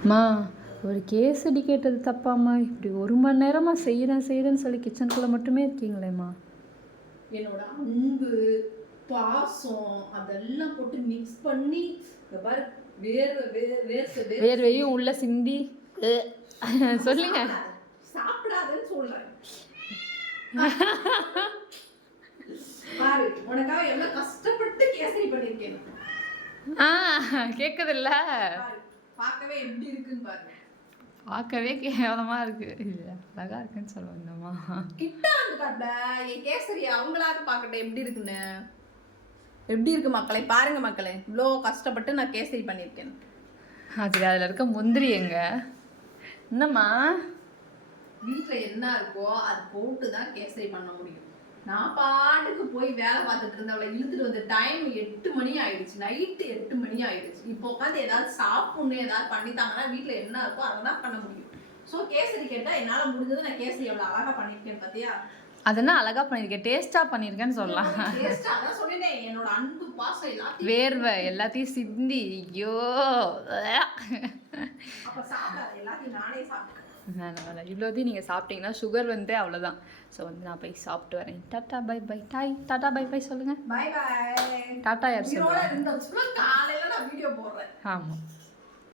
அம்மா ஒரு கேசடி கேட்டது தப்பாம்மா, இப்படி 1 மணி நேரமாக செய்கிறேன்னு சொல்லி கிச்சனுக்குள்ளே மட்டுமே இருக்கீங்களேம்மா. என்னோட அன்பு பாசம் அதெல்லாம் போட்டு மிக்ஸ் பண்ணி பாரு, வேர்வையும் உள்ள சிந்தி சொல்லுங்க. சாப்பிடாதுன்னு சொல்றேன் பாரு, உனக்காக எவ்வளவு கஷ்டப்பட்டு கேசரி பண்ணிருக்கேன். கேட்குதில்ல, பார்க்கவே எப்படி இருக்குன்னு பாரு. பார்க்கவே கேவலமா இருக்கு, அழகா இருக்குன்னு சொல்லுவாங்கம்மா. கிட்ட வந்து காட்டுல என் கேசரி அவங்களாவது பார்க்கட்டும் எப்படி இருக்குன்னு. எப்படி இருக்கு மக்களே, பாருங்க மக்களே, இவ்வளோ கஷ்டப்பட்டு நான் கேசரி பண்ணியிருக்கேன். சரி, அதில் இருக்க முந்திரி எங்க? என்னம்மா வீட்டில் என்ன இருக்கோ அது போட்டு தான் கேசரி பண்ண முடியும். நான் பாட்டுக்கு போய் வேலை பார்த்துட்டு இருந்தவளை இழுத்துட்டு வந்து டைம் 8 மணி ஆயிடுச்சு, நைட்டு 8 மணி ஆயிடுச்சு. இப்போ உட்காந்து ஏதாவது சாப்பிட்ணும் ஏதாவது பண்ணித்தாங்கன்னா வீட்டில் என்ன இருக்கோ அதை தான் பண்ண முடியும். ஸோ கேசரி கேட்டால் என்னால் முடிஞ்சது நான் கேசரி எவ்வளோ அழகாக பண்ணியிருக்கேன் பார்த்தியா? அதெல்லாம் அழகா பண்ணியிருக்கேன், டேஸ்டா பண்ணியிருக்கேன்னு சொல்லலாம். அதான் சொன்னேன், என்னோட அன்பு பாசம் எல்லாத்தையும் வேர்வை எல்லாத்தையும் சிந்தி. ஐயோ அப்போ சாப்பிடாது, எல்லாத்தையும் நானே சாப்பிட்டேன். இவ்வளோதையும் நீங்கள் சாப்பிட்டீங்கன்னா சுகர் வந்து அவ்வளோதான். ஸோ வந்து நான் போய் சாப்பிட்டு வரேன். Tata bye bye. டாய் டாட்டா பை பை சொல்லுங்கள். Bye bye. டாட்டா யார் சொல்லுங்கள்? காலையில் நான் வீடியோ போடுறேன். ஆமாம்.